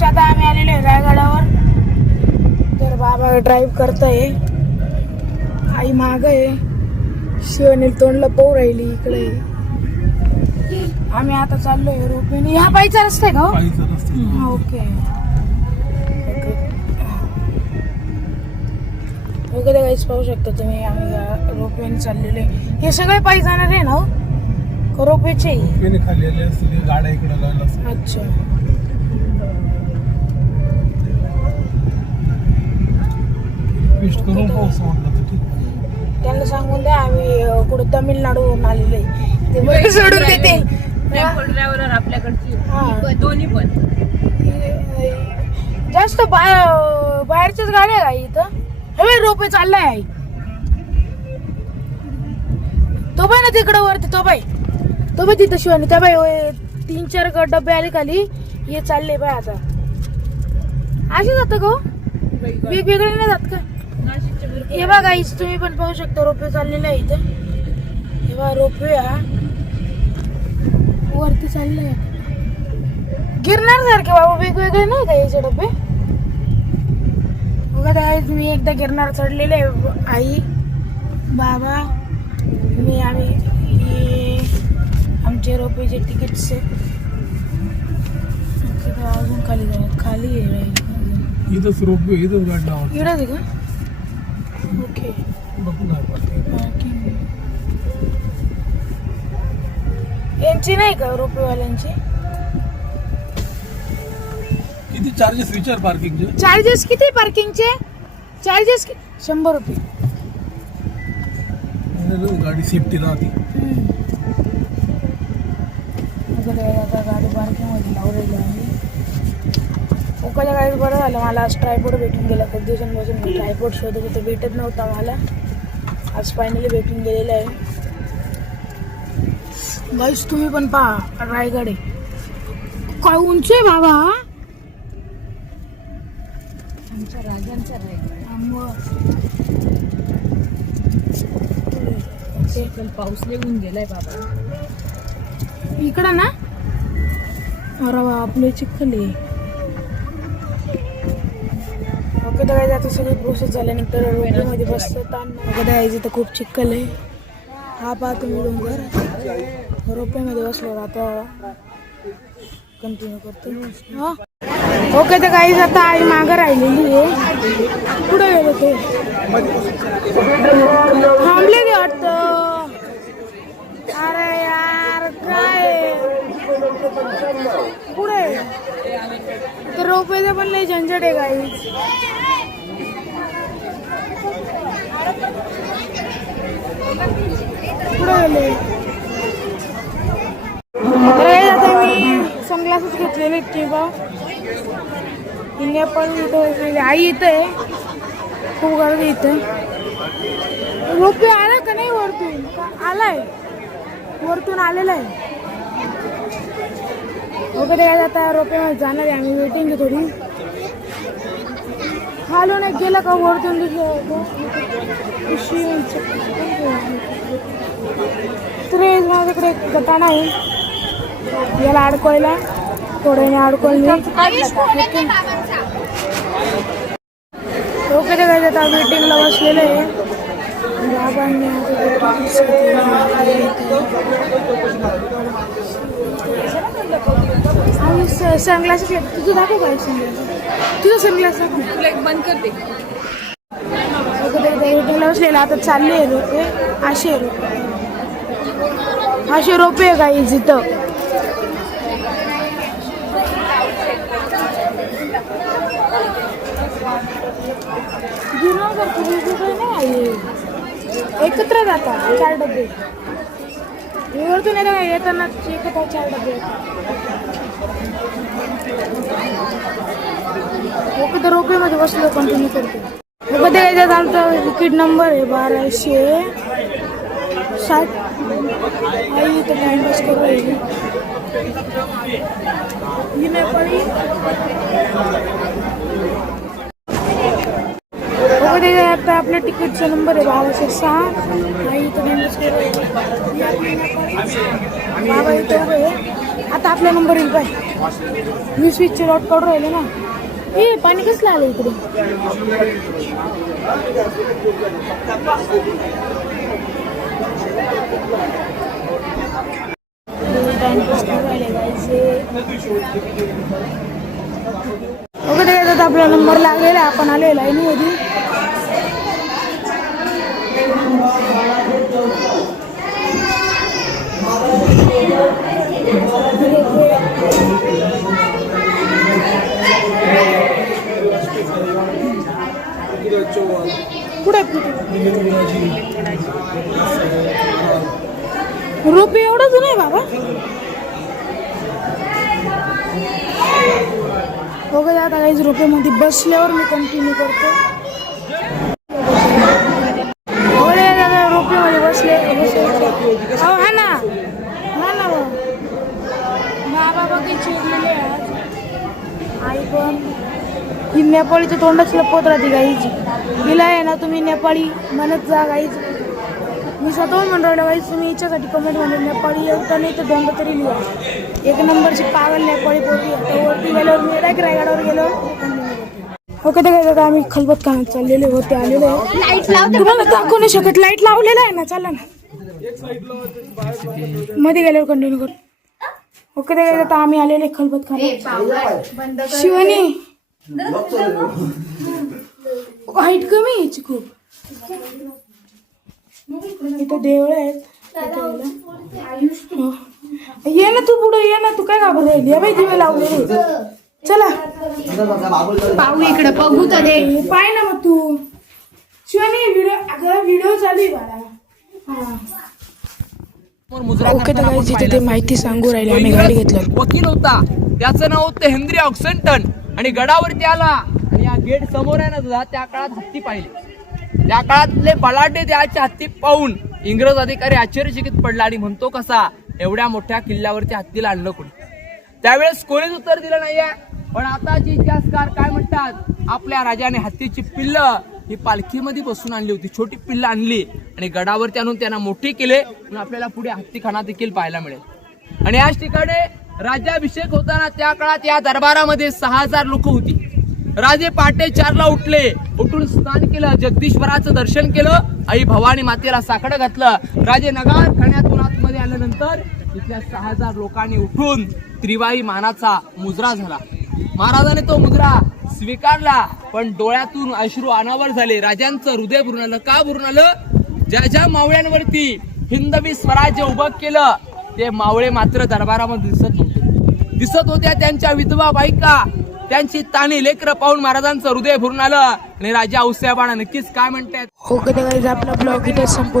गाईस आता आम्ही आलेलो आहे रायगडावर. तर बाबा ड्राईव्ह करतोय, आई माग आहे, शिवनील तोंडला पाहू राहिली इकडे. आम्ही आता चाललोय रोपवेने. ह्या पायीचा रस्ता आहे का? Okay okay. गाईस पाहू शकता तुम्ही, आम्ही रोपवेने चाललेले. हे सगळे पायी जाणार आहे ना रोपवेचे? गाड्या इकडे लागला. अच्छा. त्यांना सांगून द्या आम्ही कुठं तामिळनाडूवरून आलेले, ते सोडून देतील. आपल्याकडची दोन्ही पण जास्त बाहेरच्याच गाड्या आहे इथं. हे रोपे चाललाय आई. तो बाई ना तिकडं वरती, तो बाई तिथं शिवानी, त्या बाई 3-4 डबे आले खाली. हे चालले बाय आता. असे जात का वेगवेगळे नाही जात का? हे बघा गाईस, तुम्ही पण पाहू शकता रोपवे चाललेलं आहे इथं. हे बघा रोपवे हा वरती चाललंय. गिरनार सारखे बाबा वेगवेगळे नाही का याचे डबे? बघा गाईस, मी एकदा गिरनार चढलेले आहे. आई, बाबा, मी, आम्ही आमचे रोपेचे तिकीट्स अजून खाली आहे. इथंच रोपवे, इथंच गाडी लावा. इकडंच आहे का? ओके. यांची नाही का रोपवेवाल्यांची? किती चार्जेस विचार पार्किंगचे? चार्जेस किती पार्किंगचे? चार्जेस 100 रुपये. गाडी सेफ्टी राहते. आता गाडी पार्किंग मध्ये लावलेली आहे. ओकाच्या गाडीत बरं झालं, मला आज ट्रायपॉड भेटून गेला. खूप दिवसांपासून मी ट्रायपॉड शोधत होतो, भेटत नव्हता मला. आज फायनली भेटून गेलेला आहे. गाईस तुम्ही पण पहा, रायगड आहे. काय उंच आहे बाबा. आमच्या राजांचा रायगड. पाऊस येऊन गेलाय बाबा इकडं ना. अरे वा, आपले चिखल आहे. ओके तर काय, आता सगळी प्रोसेस झाल्यानंतर रोपवेमध्ये बसतो. ताण यायचं तर खूप चिखल आहे. हा पहा तुम्ही डोंगर. रोपवेमध्ये बसलो आता कंटिन्यू करतो. हा ओके तर काही आता आई मागं राहिलेली आहे. पुढे गेलो ते थांबले गे वाटतं. अरे यार काय पुढे तर रोपवेचं पण लई झंझट आहे काही. पुढे गेले तर आता मी सनग्लासेस घेतलेले किंवा पण इथं आई इथं आहे. खूप गर्दी इथं. रोपवे आला का नाही वरतून? आलाय, वरतून आलेला आहे. वगैरे आता रोपवेमध्ये जाणार आहे आम्ही. वेटिंग आहे थोडी. खालो नाही गेला का वरतून तर माझ्याकडे गटाणा आहे, याला अडकवायला. थोड्याने अडकवली. वगैरे काय आता वेटिंगला बसलेलं आहे. बाबांनी आम्ही सनग्लासेस घेतो. तुझं दाखव काय सनग्लास? तुझं सनग्लास दाखव. एक बंद करते. वेटिंगला बसलेलं आता चालले आहे रोपे. असे रोपे आहे काही जिथं. एकत्र जातात 4 डबे. वरतून येताना एकत्र 4 डबे येतात. रोपवेमध्ये बसलो कंटिन्यू करतो. कधी याच्यात आमचा तिकीट नंबर आहे 1260. आई इथं टाइमपास करू राहिली. आता आपल्या तिकीटचा नंबर आहे 1206. आई इथं टाइमपास करू राहिली. बाबा इथं उभे आहे. आता आपला नंबर येईल पाय 20-20 लॉट काढून राहिले ना. ए पाणी कसलं आलं इकडे. वगैरे याच्यात आपला नंबर लागलेला आपण आलोय लाईनीमध्ये. कुठे रुपये एवढंच नाही बाबा. वगैरे आता काहीच रुपयामध्ये बसल्यावर मी कंटिन्यू करतो. वगैरे दादा रुपयामध्ये बसले हो. हा ना हा ना बाबा बघी चिरलेले आज. आई पण ही नेपाळीच्या तोंडाच लपवत राहते गाईची. हिला आहे ना तुम्ही नेपाळी म्हणत जा गाईच. मी स्वतःहून म्हणून राहिलो गाईच तुम्ही हिच्यासाठी कमेंट म्हणून नेपाळी येतं नाही तर दोंड तरी लिहा. एक नंबरची पागल नेपाळी पोरगी. आता वरती गेल्यावर मी डायरेक्ट रायगडावर गेलो. ओके ते काय आम्ही खलबत कानात चाललेले होते आलेले. तुम्हाला दाखवू नाही शकत. लाईट लावलेला आहे ना. चला ना मध्ये गेल्यावर कंटिन्यू कर. ओके ते काय आता आम्ही आलेले खलबत खानात. शिवानी हाईट कमी आहे याची खूप. इथं देवळ आहेत. ये ना तू पुढे ये ना. तू काय घाबरत राहिली. बाई दिवे लावले. चला पाहू इकडे बघू तर दे. पाय ना मग तू. शिवानी व्हिडिओ चालू आहे बाळा. ओके तर काय जिथे ते माहिती सांगू राहिले. आम्ही गाडी घेतलं. वकील होता त्याचं नाव होतं हेनरी ऑक्संटन आणि गडावरती आला आणि या गेट समोर आहे ना तुझा त्या काळात हत्ती पाहिले. त्या काळातले बलाढ्य त्याच्या हत्ती पाहून इंग्रज अधिकारी आश्चर्यचकित पडला आणि म्हणतो कसा एवढ्या मोठ्या किल्ल्यावरती हत्तीला आणलं कोणी. त्यावेळेस कोणीच उत्तर दिलं नाहीये. पण आताचे इतिहासकार काय म्हणतात आपल्या राजाने हत्तीची पिल्ल ही पालखीमध्ये बसून आणली होती. छोटी पिल्ल आणली आणि गडावरती आणून त्यांना मोठी केले. म्हणून आपल्याला पुढे हत्तीखाना देखील पाहायला मिळेल. आणि याच ठिकाणी राज्याभिषेक होताना त्या काळात या दरबारामध्ये 6000 लोक होती. राजे पहाटे 4ला उठून स्नान केलं. जगदीश्वराचं दर्शन केलं. आई भवानी मातेला साकडं घातलं. राजे नगार खाण्यातून आतमध्ये आल्यानंतर तिथल्या 6000 लोकांनी उठून त्रिवारी मानाचा मुजरा झाला. महाराजाने तो मुजरा स्वीकारला. पण डोळ्यातून अश्रू अनावर झाले. राजांचं हृदय भरून आलं. का भरून आलं. ज्या ज्या मावळ्यांवरती हिंदवी स्वराज्य उभं केलं ते मावळे मात्र दरबारामध्ये दिसत होत्या. त्यांच्या विधवा बायका त्यांची ताणी लेकरं पाहून महाराजांचं हृदय भरून आलं. आणि राजा औसाहेबांना नक्कीच काय म्हणतात. ओके तर आपला ब्लॉग इथे संपूर्ण.